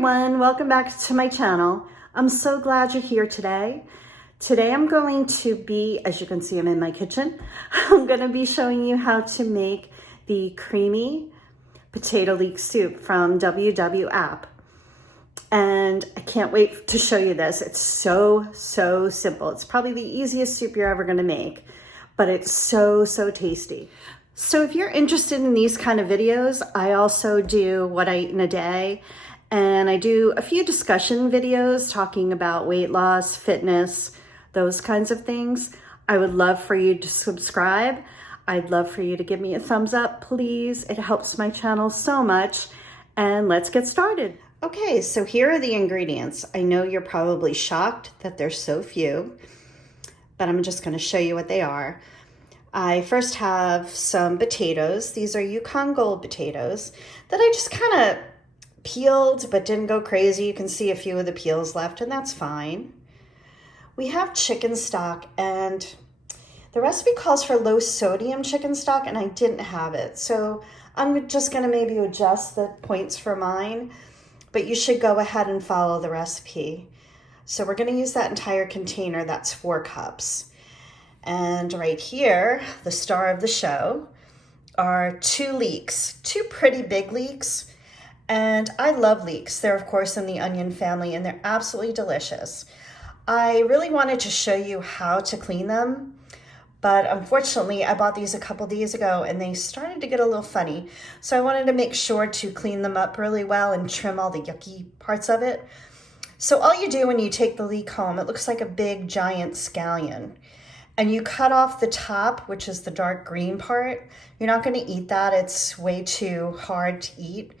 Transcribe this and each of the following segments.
everyone, welcome back to my channel. I'm so glad you're here today. Today I'm going to be, as you can see, I'm in my kitchen. I'm going to be showing you how to make the Creamy Potato Leek Soup from WW app. And I can't wait to show you this. It's so simple. It's probably the easiest soup you're ever going to make, but it's so tasty. So if you're interested in these kind of videos, I also do what I eat in a day. And I do a few discussion videos talking about weight loss, fitness, those kinds of things. I would love for you to subscribe. I'd love for you to give me a thumbs up, please. It helps my channel so much. And let's get started. Okay, so here are the ingredients. I know you're probably shocked that there's so few, but I'm just going to show you what they are. I first have some potatoes. These are Yukon Gold potatoes that I just kind of peeled but didn't go crazy. You can see a few of the peels left, and that's fine. We have chicken stock, and the recipe calls for low sodium chicken stock, and I didn't have it. So I'm just going to maybe adjust the points for mine, but you should go ahead and follow the recipe. So we're going to use that entire container. That's 4 cups. And right here, the star of the show, are 2 leeks, 2 pretty big leeks. And I love leeks. They're of course in the onion family, and they're absolutely delicious. I really wanted to show you how to clean them, but unfortunately I bought these a couple days ago and they started to get a little funny. So I wanted to make sure to clean them up really well and trim all the yucky parts of it. So all you do when you take the leek home, it looks like a big giant scallion. And you cut off the top, which is the dark green part. You're not going to eat that. It's way too hard to eat.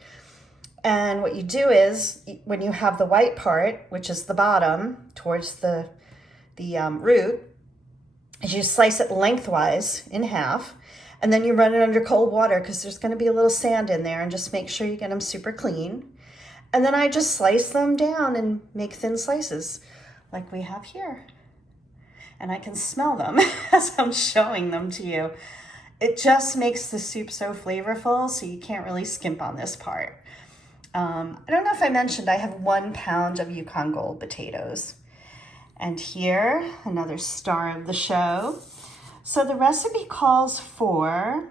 And what you do is, when you have the white part, which is the bottom, towards the root, is you slice it lengthwise in half, and then you run it under cold water because there's going to be a little sand in there, and just make sure you get them super clean. And then I just slice them down and make thin slices like we have here. And I can smell them as I'm showing them to you. It just makes the soup so flavorful, so you can't really skimp on this part. I don't know if I mentioned I have 1 pound of Yukon Gold potatoes. And here, another star of the show. So the recipe calls for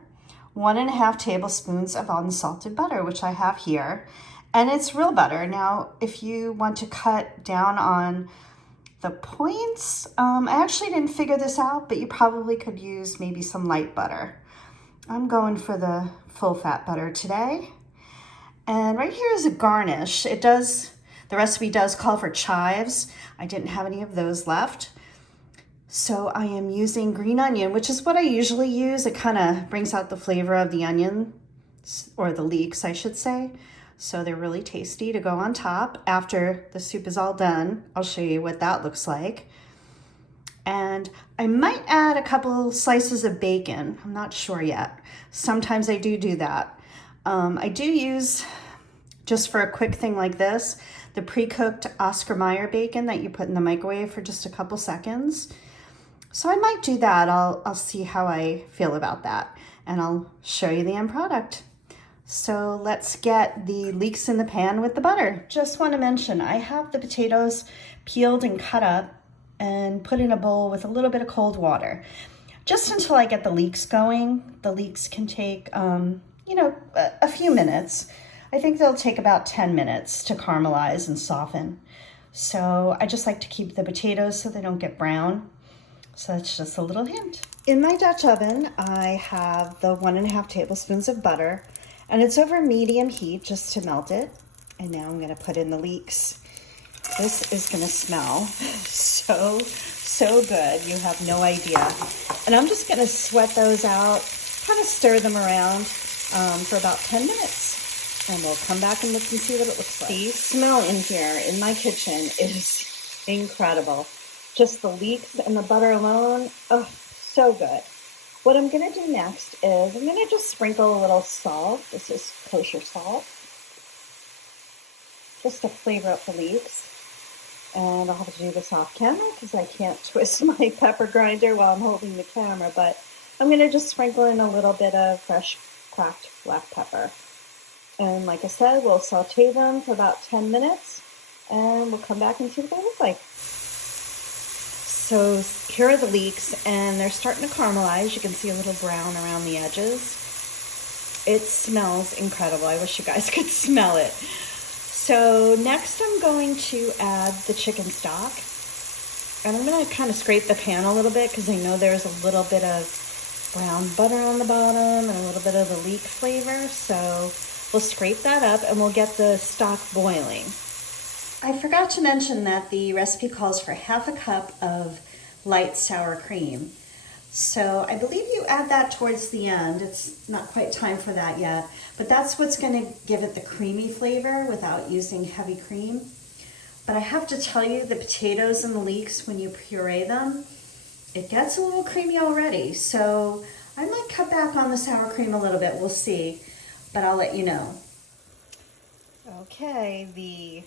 1.5 tablespoons of unsalted butter, which I have here. And it's real butter. Now, if you want to cut down on the points, I actually didn't figure this out, but you probably could use maybe some light butter. I'm going for the full fat butter today. And right here is a garnish. The recipe does call for chives. I didn't have any of those left. So I am using green onion, which is what I usually use. It kind of brings out the flavor of the onion, or the leeks, I should say. So they're really tasty to go on top. After the soup is all done, I'll show you what that looks like. And I might add a couple slices of bacon. I'm not sure yet. Sometimes I do that. I do use, just for a quick thing like this, the pre-cooked Oscar Mayer bacon that you put in the microwave for just a couple seconds. So I might do that. I'll see how I feel about that, and I'll show you the end product. So let's get the leeks in the pan with the butter. Just want to mention, I have the potatoes peeled and cut up and put in a bowl with a little bit of cold water, just until I get the leeks going. The leeks can take, a few minutes. I think they'll take about 10 minutes to caramelize and soften. So I just like to keep the potatoes so they don't get brown. So that's just a little hint. In my Dutch oven, I have the 1.5 tablespoons of butter, and it's over medium heat just to melt it. And now I'm gonna put in the leeks. This is gonna smell so good. You have no idea. And I'm just gonna sweat those out, kind of stir them around for about 10 minutes. And we'll come back and look and see what it looks like. The smell in here in my kitchen is incredible. Just the leeks and the butter alone, oh, so good. What I'm gonna do next is I'm gonna just sprinkle a little salt. This is kosher salt, just to flavor up the leeks. And I'll have to do this off camera because I can't twist my pepper grinder while I'm holding the camera, but I'm gonna just sprinkle in a little bit of fresh cracked black pepper. And like I said, we'll saute them for about 10 minutes and we'll come back and see what they look like. So here are the leeks and they're starting to caramelize. You can see a little brown around the edges. It smells incredible. I wish you guys could smell it. So next I'm going to add the chicken stock. And I'm going to kind of scrape the pan a little bit because I know there's a little bit of brown butter on the bottom and a little bit of the leek flavor. So we'll scrape that up and we'll get the stock boiling. I forgot to mention that the recipe calls for ½ cup of light sour cream. So I believe you add that towards the end. It's not quite time for that yet, but that's what's going to give it the creamy flavor without using heavy cream. But I have to tell you, the potatoes and the leeks, when you puree them, it gets a little creamy already. So I might cut back on the sour cream a little bit. We'll see, but I'll let you know. Okay, the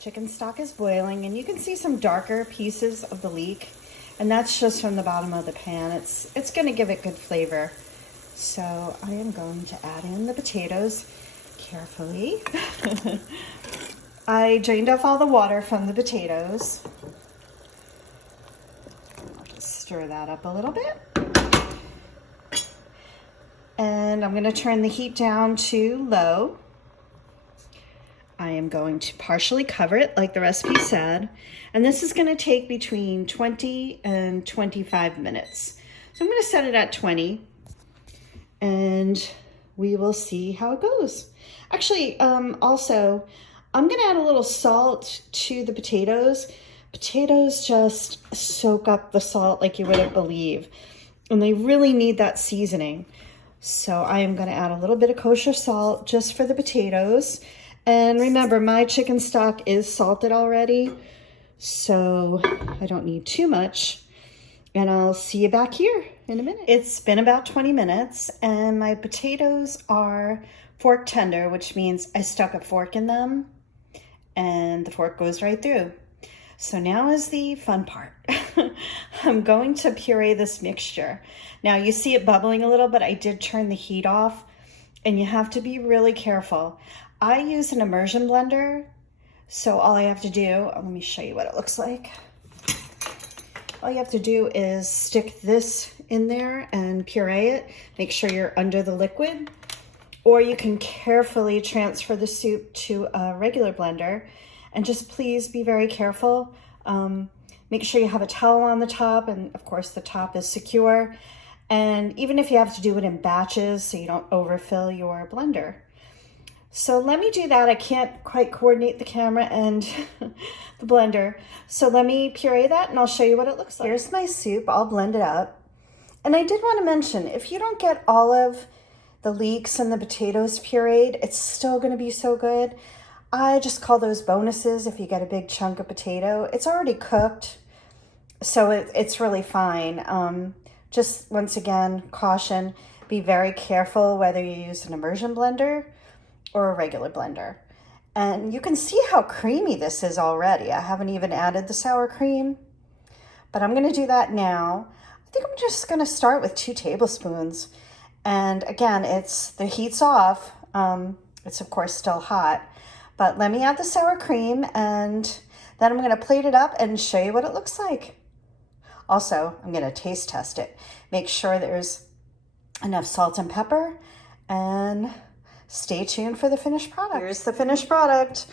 chicken stock is boiling and you can see some darker pieces of the leek, and that's just from the bottom of the pan. It's going to give it good flavor. So I am going to add in the potatoes carefully. I drained off all the water from the potatoes. I'll just stir that up a little bit. And I'm going to turn the heat down to low. I am going to partially cover it like the recipe said. And this is going to take between 20 and 25 minutes. So I'm going to set it at 20 and we will see how it goes. Actually, also, I'm going to add a little salt to the potatoes. Potatoes just soak up the salt like you wouldn't believe, and they really need that seasoning. So I am going to add a little bit of kosher salt just for the potatoes. And remember, my chicken stock is salted already, so I don't need too much. And I'll see you back here in a minute. It's been about 20 minutes and my potatoes are fork tender, which means I stuck a fork in them and the fork goes right through. So now is the fun part. I'm going to puree this mixture. Now you see it bubbling a little, but I did turn the heat off and you have to be really careful. I use an immersion blender, so all I have to do, let me show you what it looks like. All you have to do is stick this in there and puree it. Make sure you're under the liquid. Or you can carefully transfer the soup to a regular blender. And just please be very careful. Make sure you have a towel on the top, and of course the top is secure. And even if you have to do it in batches so you don't overfill your blender. So let me do that. I can't quite coordinate the camera and the blender. So let me puree that and I'll show you what it looks like. Here's my soup all blended up. And I did want to mention, if you don't get all of the leeks and the potatoes pureed, it's still going to be so good. I just call those bonuses if you get a big chunk of potato. It's already cooked, so it's really fine. Just once again, caution, be very careful whether you use an immersion blender or a regular blender. And you can see how creamy this is already. I haven't even added the sour cream, but I'm gonna do that now. I think I'm just gonna start with 2 tablespoons. And again, the heat's off. It's of course still hot, but let me add the sour cream and then I'm gonna plate it up and show you what it looks like. Also, I'm gonna taste test it. Make sure there's enough salt and pepper, and stay tuned for the finished product. Here's the finished product.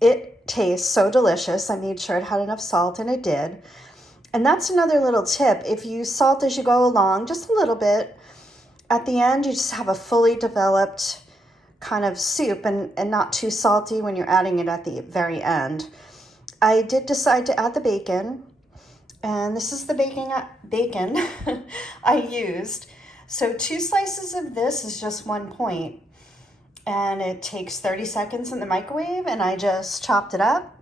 It tastes so delicious. I made sure it had enough salt, and it did. And that's another little tip. If you salt as you go along, just a little bit, at the end you just have a fully developed kind of soup and not too salty when you're adding it at the very end. I did decide to add the bacon, and this is the bacon I used. So 2 slices of this is just 1 point. And it takes 30 seconds in the microwave, and I just chopped it up.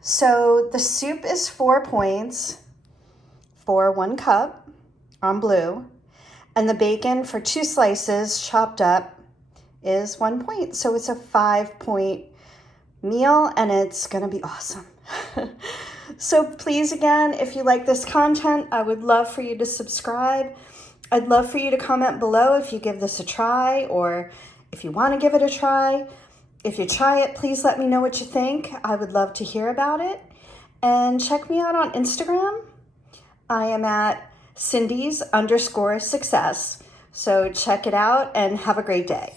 So the soup is 4 points for 1 cup on blue, and the bacon for 2 slices chopped up is 1 point. So it's a 5-point meal, and it's gonna be awesome. So please, again, if you like this content, I would love for you to subscribe. I'd love for you to comment below if you give this a try, or if you want to give it a try. If you try it, please let me know what you think. I would love to hear about it. And check me out on Instagram. I am at Cindy's_success. So check it out and have a great day.